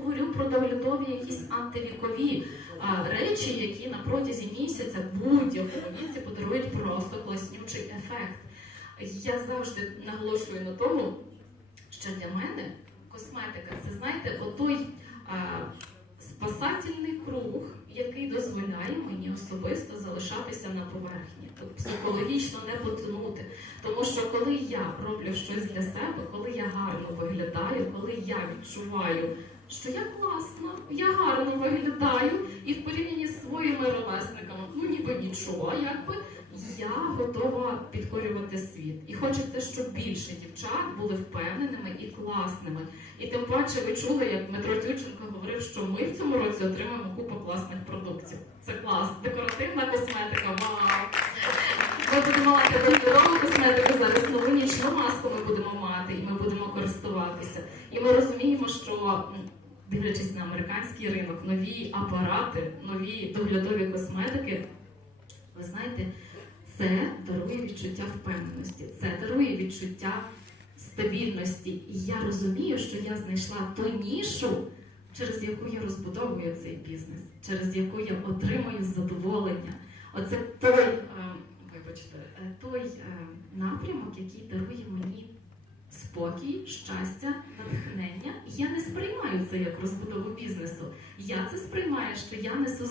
говорю про доглядові якісь антивікові а, речі, які на протязі місяця будь-якому місяці подарують просто класнючий ефект. Я завжди наголошую на тому, що для мене косметика це знаєте, отой а, спасательний круг, який дозволяє мені особисто залишатися на поверхні, тобто психологічно не потонути. Тому що коли я роблю щось для себе, коли я гарно виглядаю, коли я відчуваю, що я класна, я гарно виглядаю, і в порівнянні з своїми ровесниками, ну ніби нічого, якби я готова підкорювати світ. І хочеться, щоб більше дівчат були впевненими і класними. І тим паче ви чули, як Дмитро Тюченко говорив, що ми в цьому році отримаємо купу класних продуктів. Це клас, декоративна косметика, вау! Ми будемо мати доглядову косметику зараз, нову нічну маску ми будемо мати, і ми будемо користуватися. І ми розуміємо, що дивлячись на американський ринок, нові апарати, нові доглядові косметики, ви знаєте, це дарує відчуття впевненості, це дарує відчуття стабільності. І я розумію, що я знайшла ту нішу, через яку я розбудовую цей бізнес, через яку я отримую задоволення. Оце той, е, вибачте, е, той е, напрямок, який дарує спокій, щастя, натхнення. Я не сприймаю це як розбудову бізнесу. Я це сприймаю, що я несу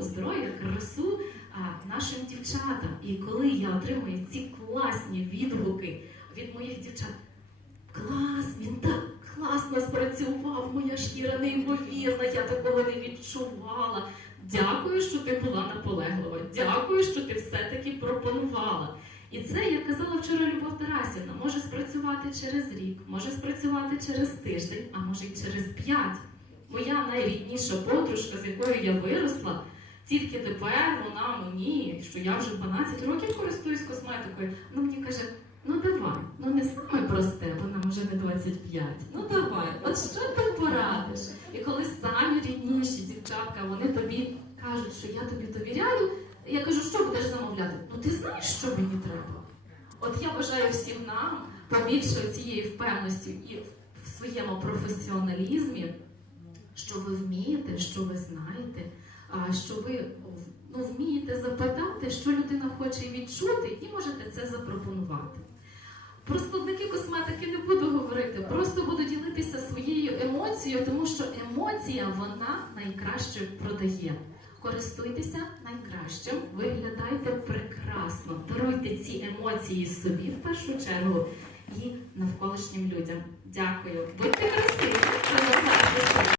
здоров'я, красу а, нашим дівчатам. І коли я отримую ці класні відгуки від моїх дівчат, клас, він так класно спрацював, моя шкіра неймовірна, я такого не відчувала. Дякую, що ти була наполеглива. Дякую, що ти все-таки пропонувала. І це, як казала вчора Любов Тарасівна, може спрацювати через рік, може спрацювати через тиждень, а може й через п'ять. Моя найрідніша подружка, з якою я виросла, тільки тепер вона мені, що я вже 12 років користуюсь косметикою, вона мені каже: ну давай, ну не саме просте, бо нам вже не 25. Ну давай, от що ти порадиш? І коли самі рідніші дівчатка, вони тобі кажуть, що я тобі довіряю, я кажу, що будеш замовляти? Ну ти знаєш, що мені треба? От я бажаю всім нам побільше цієї впевненості і в своєму професіоналізмі, що ви вмієте, що ви знаєте, що ви ну, вмієте запитати, що людина хоче відчути, і можете це запропонувати. Про складники косметики не буду говорити, просто буду ділитися своєю емоцією, тому що емоція вона найкраще продає. Користуйтеся найкращим, виглядайте прекрасно, даруйте ці емоції собі в першу чергу і навколишнім людям. Дякую. Будьте красиві!